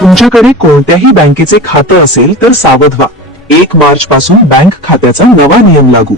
तुमच्याकडे कोणत्याही बँकेचे खातं असेल तर सावध व्हा. 1 मार्च पासून बँक खात्याचा नवा नियम लागू.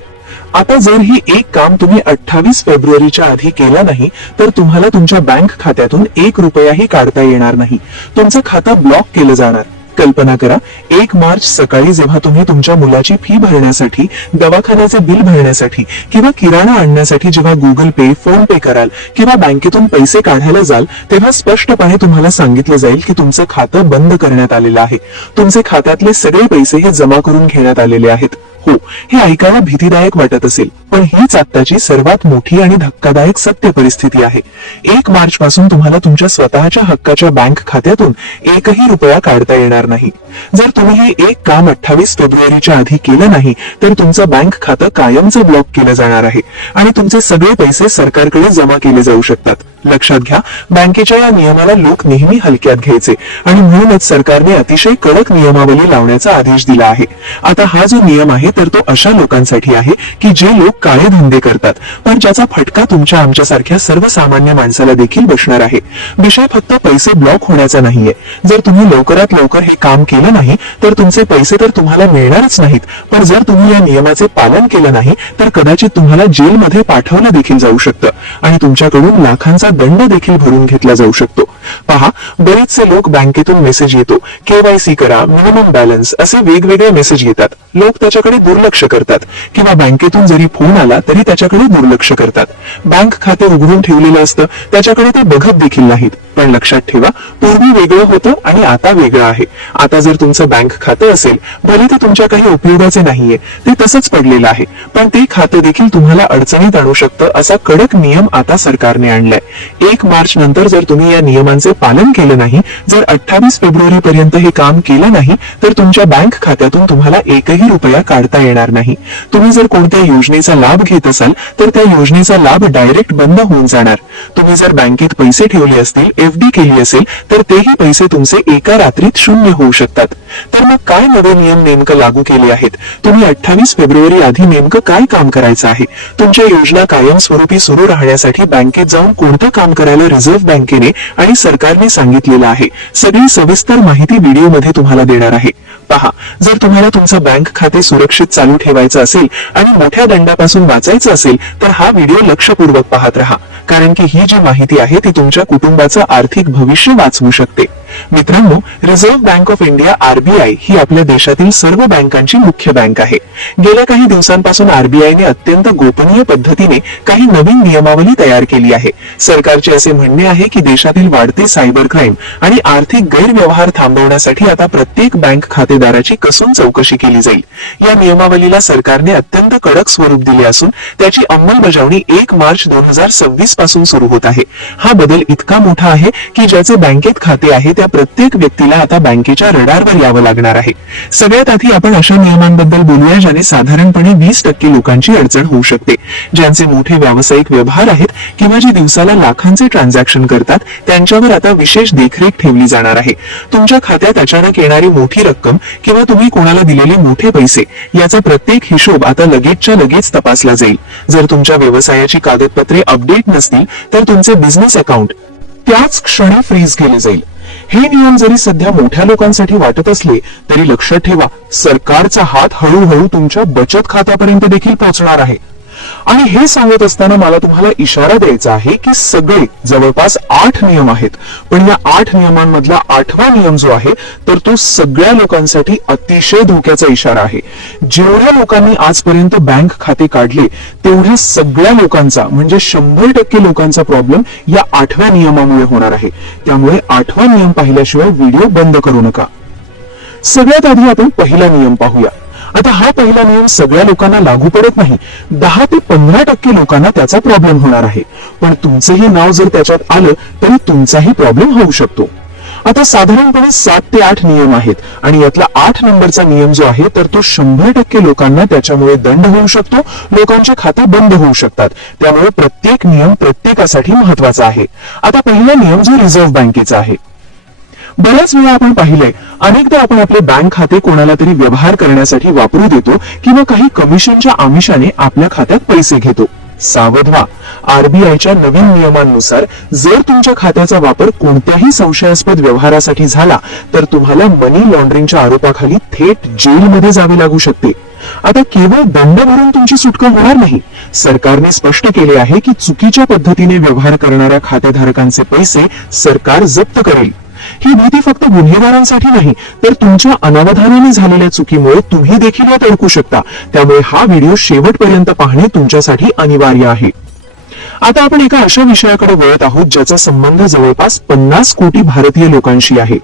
आता जर ही एक काम तुम्ही 28 फेब्रुवारीच्या आधी केला नाही तर तुम्हाला तुमच्या बँक खात्यातून 1 रुपयाही काढता येणार नाही. तुमचं खातं ब्लॉक केलं जाणार. कल्पना करा, 1 मार्च सकाळी जेव्हा तुम्ही तुमच्या मुलाची फी भरण्यासाठी, दवाखान्याचे बिल भरण्यासाठी किंवा किराणा आणण्यासाठी जेव्हा गुगल पे, फोन पे कराल किंवा बँकेतून पैसे काढायला जाल, तेव्हा स्पष्टपणे तुम्हाला सांगितलं जाईल की तुमचं खातं बंद करण्यात आलेलं आहे. तुमचे खात्यातले सगळे पैसे हे जमा करून घेण्यात आलेले आहेत. हो, हे ऐकायला भीतीदायक वाटत असेल, पण हीच आत्ताची सर्वात मोठी आणि धक्कादायक सत्य परिस्थिती आहे. 1 मार्च पासून तुम्हाला तुमच्या स्वतःच्या हक्काच्या बँक खात्यातून 1ही रुपया काढता येणार नाही. जर तुम्ही हे एक काम 28 फेब्रुवारीच्या आधी केलं नाही तर तुमचं बँक खातं कायमचं ब्लॉक केलं जाणार आहे आणि तुमचे सगळे पैसे सरकारकडे जमा केले जाऊ शकतात. लक्षात घ्या, बँकेच्या या नियमाला लोक नेहमी हलक्यात घ्यायचे आणि म्हणूनच सरकारने अतिशय कडक नियमावली लावण्याचा आदेश दिला आहे. आता हा जो नियम आहे तर तो अशा लोकांसाठी आहे की जे लोक काळे धंदे करतात, पण ज्याचा फटका तुमच्या आमच्यासारख्या सर्वसामान्य माणसाला देखील बसणार आहे. विषय फक्त पैसे ब्लॉक होण्याचा नाहीये. जर तुम्ही लवकरात लवकर हे काम केलं नाही तर तुमचे पैसे तर तुम्हाला मिळणारच नाहीत, पण जर तुम्ही या नियमाचे पालन केलं नाही तर कदाचित तुम्हाला जेलमध्ये पाठवलं देखील जाऊ शकतं आणि तुमच्याकडून लाखांचा दंड देखील भरून घेतला जाऊ शकतो. पहा, बरेचसे लोक बँकेतून मेसेज येतो, केवायसी करा, मिनिमम बॅलन्स असे वेगवेगळे मेसेज येतात. लोक त्याच्याकडे दुर्लक्ष करतात किंवा बँकेतून जरी फोन आला तरी त्याच्याकडे दुर्लक्ष करतात. बँक खाते उघडून ठेवलेलं असतं, त्याच्याकडे ते बघत देखील नाहीत. पण लक्षात ठेवा, पूर्वी वेगळं होतं आणि आता वेगळं आहे. आता जर तुमचं बँक खातं असेल, भले ते तुमच्या काही उपयोगाचे नाहीये, ते तसंच पडलेलं आहे, पण ते खातं देखील तुम्हाला अडचणीत आणू शकतं असा कडक नियम आता सरकारने आणलाय. 1 मार्च नंतर जर तुम्ही या नियमांचे पालन केलं नाही, जर 28 फेब्रुवारी पर्यंत हे काम केलं नाही तर तुमच्या बँक खात्यातून तुम्हाला 1ही रुपया काढता येणार नाही. तुम्ही जर कोणत्या योजनेचा लाभ घेत असाल तर त्या योजनेचा लाभ डायरेक्ट बंद होऊन जाणार. तुम्ही जर बँकेत पैसे ठेवले असतील, एफडी केली असेल तर तेही पैसे तुमचे एका रात्रीत शून्य होऊ शकतात. तर मग काय नवे नियम नेमकं लागू केले आहेत? तुम्ही 28 फेब्रुवारी आधी नेमकं काय काम करायचं आहे? तुमच्या योजना कायमस्वरूपी सुरू राहण्यासाठी बँकेत जाऊन कोणतं काम करायला रिझर्व्ह बँकेने आणि सरकारने सांगितलेलं आहे, सगळी सविस्तर माहिती व्हिडिओमध्ये तुम्हाला देणार आहे. पहा, जर तुम्हाला तुमचं बँक खाते सुरक्षित चालू ठेवायचं असेल आणि मोठ्या दंडापासून वाचायचं असेल तर हा व्हिडिओ लक्षपूर्वक पाहत राहा, कारण की ही जी माहिती आहे ती तुमच्या कुटुंबाचं आर्थिक भविष्य वाचवू शकते. मित्रांनो, reserve bank of India RBI ही आपल्या देशातील सर्व बँकांची मुख्य बँक आहे. गेल्या काही दिवसांपासून आरबीआयने अत्यंत गोपनीय पद्धतीने काही नवीन नियमावली तयार केली आहे. सरकारचे असे म्हणणे आहे की देशातील वाढते सायबर क्राईम आणि आर्थिक गैरव्यवहार थांबवण्यासाठी आता प्रत्येक बँक खातेदाराची कसून चौकशी केली जाईल. या नियमावलीला सरकारने अत्यंत कडक स्वरूप दिले असून त्याची अंमलबजावणी 1 मार्च 2026 पासून सुरू होत आहे. हा बदल इतका मोठा आहे की ज्याचे बँकेत खाते आहे त्या प्रत्येक व्यक्तीला आता बँकेच्या रडारवर यावं लागणार आहे. सगळ्यात आधी आपण अशा नियमांबद्दल बोलूया ज्याने साधारणपणे 20% लोकांची अडचण होऊ शकते. ज्यांचे मोठे व्यावसायिक व्यवहार आहेत किंवा जे दिवसाला लाखांचे ट्रान्झॅक्शन करतात त्यांच्यावर आता विशेष देखरेख ठेवली जाणार आहे. तुमच्या खात्यात अचानक येणारी मोठी रक्कम किंवा तुम्ही कोणाला दिलेले मोठे पैसे याचा प्रत्येक हिशोब आता लगेचच्या लगेच तपासला जाईल. जर तुमच्या व्यवसायाची कागदपत्रे अपडेट नसतील तर तुमचे बिझनेस अकाउंट त्याच क्षणी फ्रीज केले जाईल. हे नियम जरी सध्या मोठ्या लोकांसाठी वाटत असले तरी लक्षात ठेवा, सरकारचा हात हळूहळू तुमच्या बचत खात्यापर्यंत देखील पोहोचणार आहे. आणि हे सांगत असताना मला तुम्हाला इशारा द्यायचा आहे की सगळे जवळपास 8 नियम आहेत, पण या 8 नियमांमधला 8वा नियम जो आहे तर तो सगळ्या लोकांसाठी अतिशय धोक्याचा इशारा आहे. जेवढ्या लोकांनी आजपर्यंत बँक खाते काढले तेवढ्या सगळ्या लोकांचा म्हणजे 100% लोकांचा प्रॉब्लेम या 8व्या नियमामुळे होणार आहे. त्यामुळे 8वा नियम पाहिल्याशिवाय व्हिडिओ बंद करू नका. सगळ्यात आधी आपण पहिला नियम पाहूया. आता हा पहिला नियम सगळ्या लोकांना लागू पडत नाही, 10 ते 15% लोकांना त्याचा प्रॉब्लेम होणार आहे. पण तुमचंही नाव जर त्याच्यात आलं तरी तुमचाही प्रॉब्लेम होऊ शकतो. आता साधारणपणे 7 ते 8 नियम आहेत आणि यातला 8 नंबरचा नियम जो आहे तर तो 100% लोकांना त्याच्यामुळे दंड होऊ शकतो, लोकांचे खाते बंद होऊ शकतात. त्यामुळे प्रत्येक नियम प्रत्येकासाठी महत्वाचा आहे. आता पहिला नियम जो रिझर्व्ह बँकेचा आहे. बऱ्याच वेळा आपण पाहिलंय, अनेकदा आपण आपले बँक खाते कोणाला तरी व्यवहार करण्यासाठी वापरू देतो किंवा काही कमिशनच्या आमिषाने आपल्या खात्यात पैसे घेतो. सावध व्हा. आरबीआयच्या नवीन नियमांनुसार जर तुमच्या खात्याचा वापर कोणत्याही संशयास्पद व्यवहारासाठी झाला तर तुम्हाला मनी लॉन्ड्रिंगच्या आरोपाखाली थेट जेलमध्ये जावे लागू शकते. आता केवळ दंड भरून तुमची सुटका होणार नाही. सरकारने स्पष्ट केले आहे की चुकीच्या पद्धतीने व्यवहार करणाऱ्या खातेधारकांचे पैसे सरकार जप्त करेल. ही भीती फक्त गुन्हेगारांसाठी नाही तर तुमच्या अनावधानाने झालेल्या चुकीमुळे तुम्ही देखील यात अडकू शकता. त्यामुळे हा व्हिडिओ शेवटपर्यंत पाहणे तुमच्यासाठी अनिवार्य आहे. आता आपण एका अशा विषयाकडे वळत आहोत ज्याचा संबंध जवळपास 50 कोटी भारतीय लोकांशी आहे.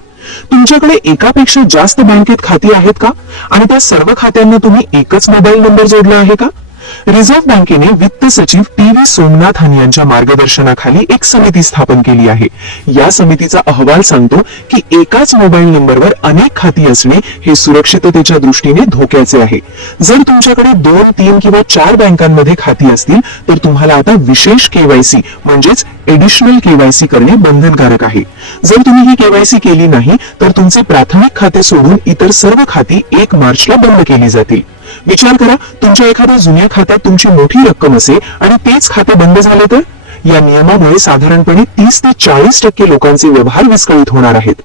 तुमच्याकडे एकापेक्षा जास्त बँकेत खाती आहेत का? आणि त्या सर्व खात्यांना तुम्ही एकच मोबाईल नंबर जोडला आहे का? रिझर्व्ह बँकेने वित्त सचिव टी.व्ही. सोमनाथन यांच्या मार्गदर्शनाखाली एक समिती स्थापन केली आहे. या समितीचा अहवाल सांगतो की एकाच मोबाईल नंबरवर अनेक खाती असणे हे सुरक्षिततेच्या दृष्टीने धोक्याचे आहे. जर तुमच्याकडे 2, 3 किंवा 4 बँकांमध्ये खाती असतील तर तुम्हाला आता विशेष केवायसी म्हणजेच एडिशनल केवायसी करणे बंधनकारक आहे. जर तुम्ही ही केवायसी केली नाही तर तुमचे प्राथमिक खाते सोडून इतर सर्व खाती 1 मार्चला बंद केली जातील. विचार करा, तुमच्या एखाद्या जुन्या खात्यात तुमची मोठी रक्कम असेल आणि तेच खाते बंद झाले तर? या नियमामुळे साधारणपणे 30 ते 40% लोकांचे व्यवहार विस्कळीत होणार आहेत.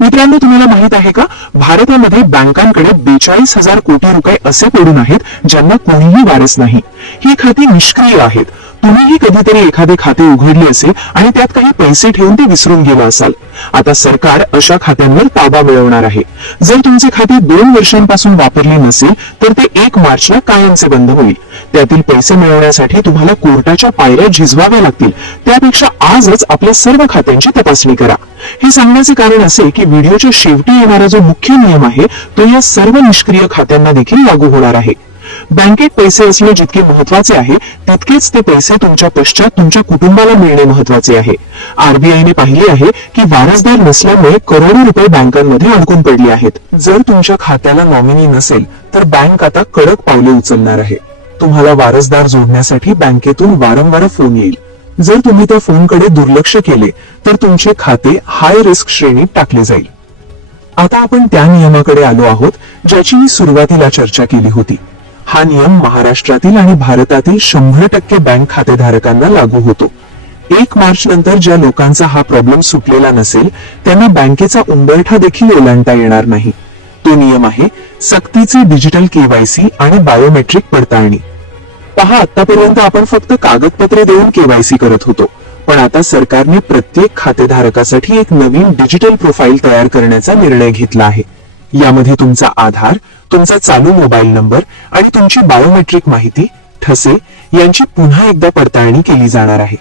मित्रांनो, तुम्हाला माहित आहे का, भारतामध्ये बँकांकडे 42,000 कोटी रुपये असे पडून आहेत ज्यांना कोणीही वारस नाही. ही खाती निष्क्रिय आहेत. तुम्हीही कधीतरी एखादे खाते उघडले असेल आणि त्यात काही पैसे ठेवून ते विसरून गेला असाल. आता सरकार अशा खात्यांवर ताबा मिळवणार आहे. जर तुमचे खाते 2 वर्षांपासून वापरले नसेल तर ते 1 मार्चला कायमचे बंद होईल. त्यातील पैसे मिळवण्यासाठी तुम्हाला कोर्टाच्या पायऱ्या झिजवाव्या लागतील. त्यापेक्षा आजच आपल्या सर्व खात्यांची तपासणी करा. हे सांगण्याचे कारण असे की व्हिडिओच्या शेवटी येणारा जो मुख्य नियम आहे तो या सर्व निष्क्रिय खात्यांना देखील लागू होणार आहे. बँकेत पैसे असणे जितके महत्वाचे आहे तितकेच ते पैसे तुमच्या पश्चात तुमच्या कुटुंबाला मिळणे महत्वाचे आहे. आरबीआयने पाहिले आहे की वारसदार नसल्यामुळे करोडो रुपये बँकांमध्ये अडकून पडले आहेत. जर तुमच्या खात्याला नॉमिनी नसेल तर बँक आता कडक पावले उचलणार आहे. तुम्हाला वारसदार जोडण्यासाठी बँकेतून वारंवार फोन येईल. जर तुम्ही त्या फोनकडे दुर्लक्ष केले तर तुमचे खाते हाय रिस्क श्रेणीत टाकले जाईल. आता आपण त्या नियमाकडे आलो आहोत ज्याची मी सुरुवातीला चर्चा केली होती. हा नियम महाराष्ट्रातील आणि भारतातील 100% बँक खातेधारकांना लागू होतो. 1 मार्च नंतर ज्या लोकांचा हा प्रॉब्लेम सुटलेला नसेल त्यांना बँकेचा उंबरठा देखील ओलांडता येणार नाही. तो नियम आहे सक्तीचे डिजिटल केवायसी आणि बायोमेट्रिक पडताळणी. पहा, आतापर्यंत आपण फक्त कागदपत्रे देऊन केवायसी करत होतो, पण आता सरकारने प्रत्येक खातेधारकासाठी एक नवीन डिजिटल प्रोफाईल तयार करण्याचा निर्णय घेतला आहे. यामध्ये तुमचा आधार, तुमचा चालू मोबाईल नंबर आणि तुमची बायोमेट्रिक माहिती ठसे यांची पुन्हा एकदा पडताळणी केली जाणार आहे.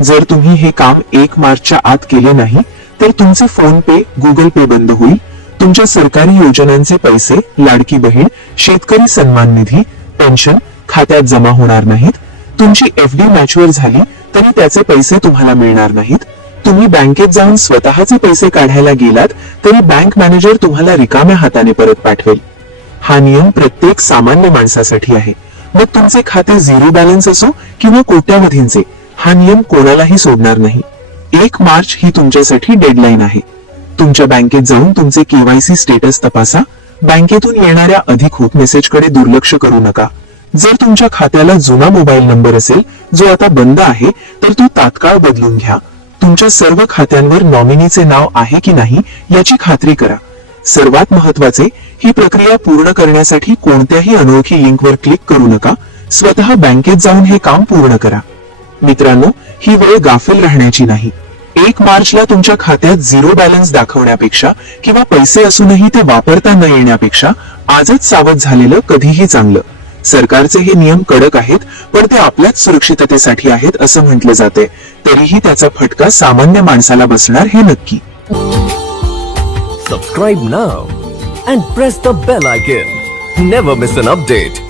जर तुम्ही हे काम 1 मार्चच्या आत केले नाही तर तुमचे फोन पे, गुगल पे बंद होईल. तुमच्या सरकारी योजनांचे पैसे, लाडकी बहीण, शेतकरी सन्मान निधी, पेन्शन खात्यात जमा होणार नाहीत. तुमची एफडी मॅच्युअर झाली तरी त्याचे पैसे तुम्हाला मिळणार नाहीत. तुम्ही बँकेत जाऊन स्वतःचे पैसे काढायला गेलात तरी बँक मॅनेजर तुम्हाला रिकाम्या हाताने परत पाठवेल. हा नियम प्रत्येक सामान्य माणसासाठी आहे. मग तुमचे खाते 0 बॅलन्स असो किंवा कोट्यावधींचे, हा नियम कोणालाही सोडणार नाही. 1 मार्च ही तुमच्यासाठी डेडलाईन आहे. तुमच्या बँकेत जाऊन तुमचे केवायसी स्टेटस तपासा. बँकेतून येणाऱ्या अधिकृत मेसेजकडे दुर्लक्ष करू नका. जर तुमच्या खात्याला जुना मोबाईल नंबर असेल जो आता बंद आहे तर तो तात्काळ बदलून घ्या. तुमच्या सर्व खात्यांवर नॉमिनीचे नाव आहे की नाही याची खात्री करा. सर्वात महत्वाचे, ही प्रक्रिया पूर्ण करण्यासाठी कोणत्याही अनोळखी लिंकवर क्लिक करू नका. स्वतः बँकेत जाऊन हे काम पूर्ण करा. मित्रांनो, ही वेळ गाफील राहण्याची नाही. 1 मार्चला तुमच्या खात्यात 0 बॅलन्स दाखवण्यापेक्षा किंवा पैसे असूनही ते वापरता न येण्यापेक्षा आजच सावध झालेलं कधीही चांगलं. सरकारचे हे नियम कडक आहेत पण ते आपल्याच सुरक्षिततेसाठी आहेत असं म्हटलं जाते. तरीही त्याचा फटका सामान्य माणसाला बसणार हे नक्की. Subscribe now and press the bell icon. Never miss an update.